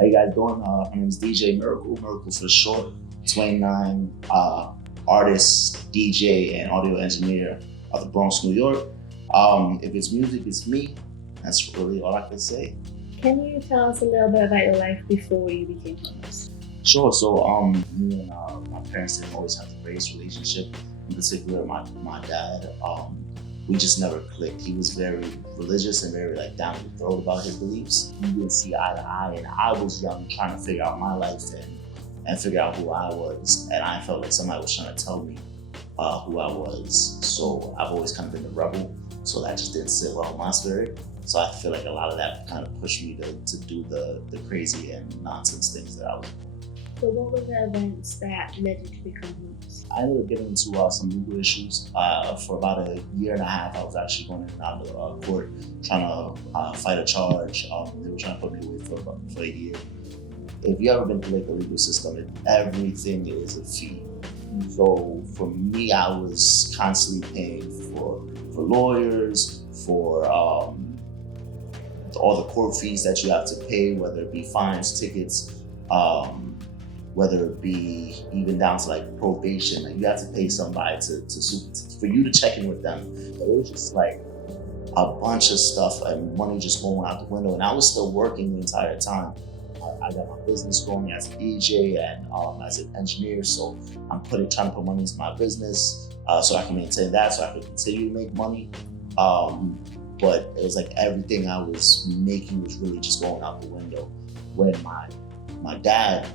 How you guys doing? My name is DJ Miracle, Miracle for short. 29, artist, DJ, and audio engineer of the Bronx, New York. If it's music, it's me. That's really all I can say. Can you tell us a little bit about your life before you became homeless? Sure. So, me and my parents didn't always have the greatest relationship. In particular, my dad. We just never clicked. He was very religious and very down to throat about his beliefs. We didn't see eye to eye, and I was young, trying to figure out my life and figure out who I was. And I felt like somebody was trying to tell me who I was. So I've always kind of been the rebel. So that just didn't sit well in my spirit. So I feel like a lot of that kind of pushed me to do the crazy and nonsense things that I was doing. So what were the events that led you to become homeless? I ended up getting into some legal issues. For about a year and a half, I was actually going in and out of court trying to fight a charge. They were trying to put me away for a year. If you ever been through the legal system, everything is a fee. So for me, I was constantly paying for lawyers, for all the court fees that you have to pay, whether it be fines, tickets, whether it be even down to probation. You have to pay somebody for you to check in with them. It was just a bunch of stuff and money just going out the window. And I was still working the entire time. I got my business going as a DJ and as an engineer. So I'm trying to put money into my business so I can maintain that, so I can continue to make money. But it was everything I was making was really just going out the window. When my dad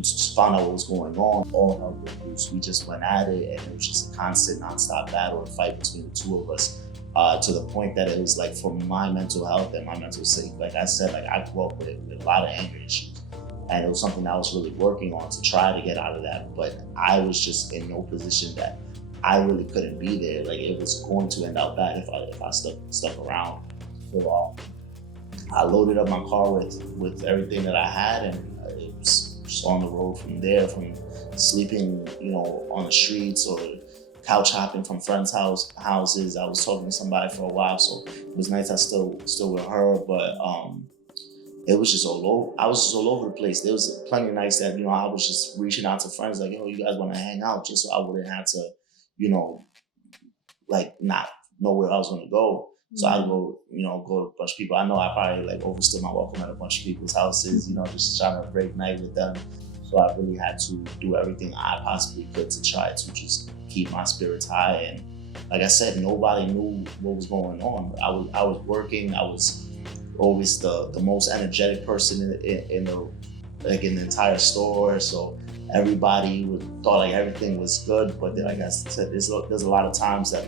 just found out what was going on, all hell broke loose. We just went at it, and it was just a constant, nonstop battle and fight between the two of us, to the point that it was for my mental health and my mental state. Like I said, I grew up with a lot of anger issues, and it was something that I was really working on to try to get out of that. But I was just in no position that I really couldn't be there. It was going to end up bad if I stuck around. So I loaded up my car with everything that I had, and it was just on the road from there, from sleeping, on the streets or couch hopping from friends' houses. I was talking to somebody for a while, so it was nice. I still with her, but it was just all over. I was just all over the place. There was plenty of nights that I was just reaching out to friends you guys want to hang out, just so I wouldn't have to, not know where I was going to go. So I'd go to a bunch of people. I know I probably overstood my welcome at a bunch of people's houses, just trying to break night with them. So I really had to do everything I possibly could to try to just keep my spirits high. And like I said, nobody knew what was going on. I was working. I was always the most energetic person in the entire store. So everybody thought everything was good. But then, like I said, there's a lot of times that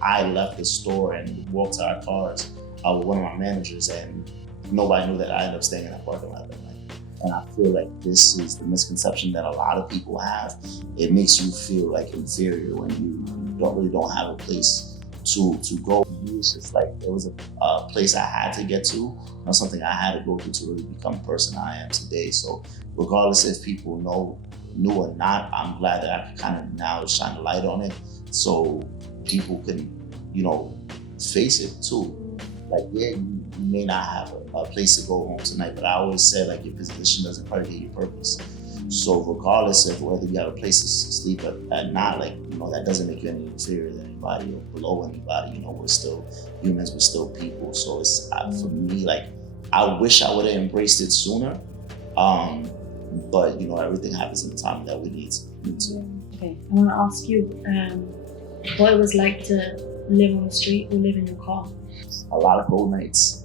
I left the store and walked to our cars with one of my managers, and nobody knew that I ended up staying in that parking lot that night. And I feel this is the misconception that a lot of people have. It makes you feel inferior when you don't have a place to go. It's just it was a place I had to get to, something I had to go through to really become the person I am today. So regardless if people knew or not, I'm glad that I can kind of now shine a light on it, so people can, face it too. Yeah, you may not have a place to go home tonight, but I always said your position doesn't predicate your purpose. So regardless of whether you have a place to sleep at night, that doesn't make you any inferior than anybody or below anybody. We're still humans, we're still people. So it's for me, I wish I would have embraced it sooner. But everything happens in the time that we need to. Okay, I want to ask you what it was like to live on the street or live in your car. A lot of cold nights.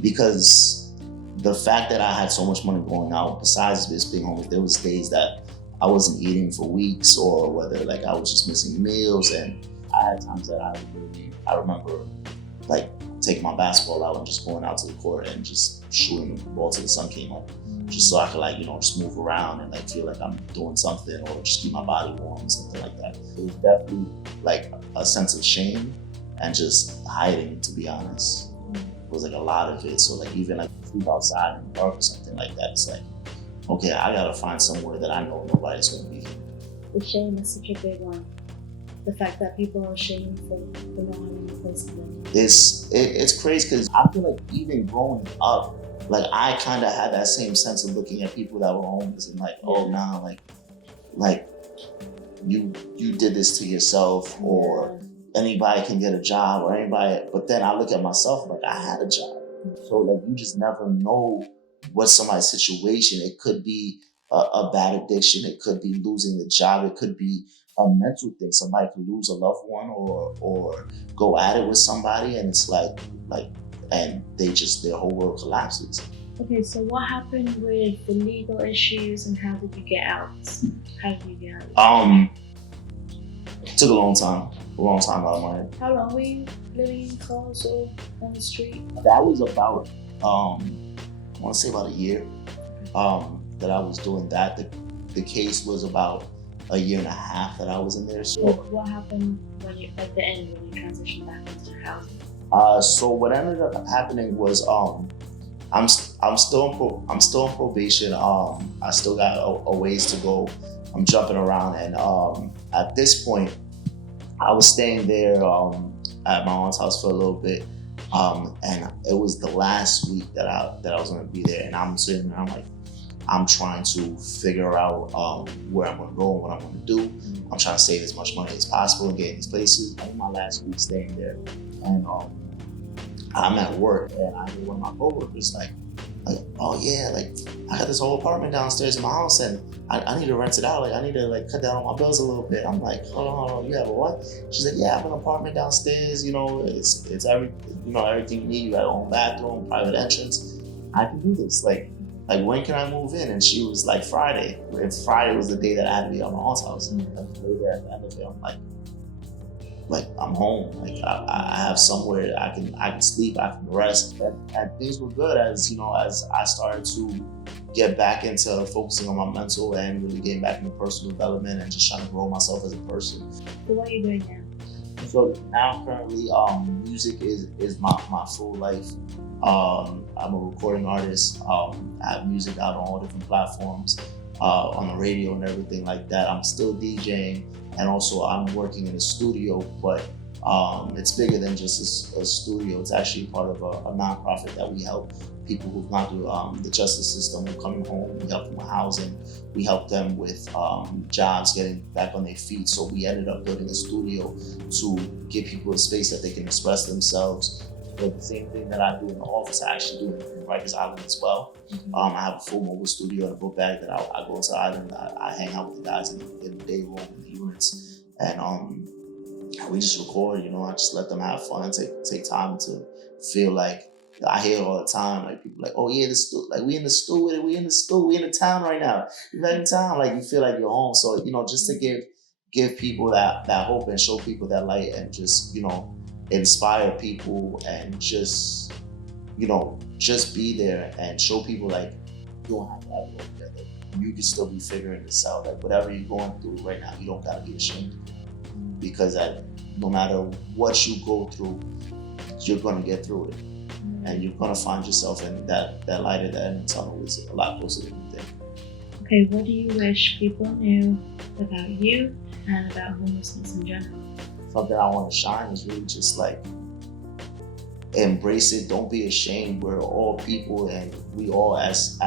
Because the fact that I had so much money going out, besides this being homeless, there was days that I wasn't eating for weeks, or whether I was just missing meals. And I had times that I remember taking my basketball out and just going out to the court and just shooting the ball till the sun came up, just so I could just move around and feel I'm doing something, or just keep my body warm or something like that. It was definitely a sense of shame and just hiding, to be honest. It was a lot of it. So even sleep outside in the park or something like that, it's okay, I gotta find somewhere that I know nobody's gonna be here. The shame is such a big one. the fact that people are shameful for not having a place to live. It's crazy because I feel like even growing up, like I kind of had that same sense of looking at people that were homeless and like, oh, nah, like you did this to yourself, or anybody can get a job, or anybody. But then I look at myself like I had a job, so like you just never know what somebody's situation. It could be a bad addiction. It could be losing the job. It could be a mental thing. Somebody could lose a loved one, or go at it with somebody, and it's like, and their whole world collapses. Okay, so what happened with the legal issues and how did you get out? How did you get out? It took a long time, a lot of money. How long were you living in cars or on the street? That was about, I want to say about a year that I was doing that. The case was about a year and a half that I was in there. So what happened when you, at the end, when you transitioned back into housing? So what ended up happening was I'm still on probation. I still got a ways to go. I'm jumping around, and at this point, I was staying there at my aunt's house for a little bit, and it was the last week that I was going to be there, and I'm sitting there, I'm like, I'm trying to figure out where I'm going to go and what I'm going to do. I'm trying to save as much money as possible and get in these places. I'm in my last week staying there, and I'm at work, and I hear one of my coworkers like, oh yeah, like I got this whole apartment downstairs in my house, and I need to rent it out. Like I need to like cut down on my bills a little bit. I'm like, hold on, you have a what? She's like, yeah, I have an apartment downstairs. You know, it's everything you need. You got your own bathroom, private entrance. I can do this. Like when can I move in? And she was like, Friday. And Friday was the day that I had to be at my aunt's house. And I lay there at the end of it. I'm like I'm home. Like I have somewhere I can sleep, I can rest, and things were good as I started to get back into focusing on my mental and really getting back into personal development and just trying to grow myself as a person. So what are you doing now? So now currently, music is my full life. I'm a recording artist. I have music out on all different platforms, on the radio and everything like that. I'm still DJing. And also I'm working in a studio, but it's bigger than just a studio. It's actually part of a nonprofit that we help people who've gone through the justice system who coming home. We help them with housing. We help them with jobs, getting back on their feet. So we ended up building a studio to give people a space that they can express themselves. But the same thing that I do in the office, I actually do in Rikers Island as well. I have a full mobile studio and a book bag that I go to the island. I hang out with the guys in the day room, in the units, and we just record. I just let them have fun and take time to feel like. I hear all the time, like people like, oh yeah, we in the stew, we in the town right now. We're back in town, like you feel like you're home. So just to give people that hope and show people that light and just inspire people and just be there and show people like you don't have to have it all together. You can still be figuring this out. Like whatever you're going through right now, you don't gotta be ashamed, because no matter what you go through, you're gonna get through it, and you're gonna find yourself in that light at the end of the tunnel is a lot closer than you think. Okay, what do you wish people knew about you and about homelessness in general? Something I want to shine is really just like embrace it. Don't be ashamed. We're all people, and we all as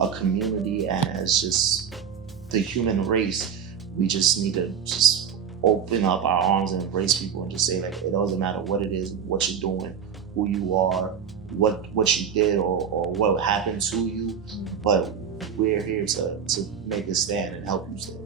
a community and as just the human race, we just need to just open up our arms and embrace people and just say like it doesn't matter what it is, what you're doing, who you are, what you did or what happened to you, but we're here to make a stand and help you stand.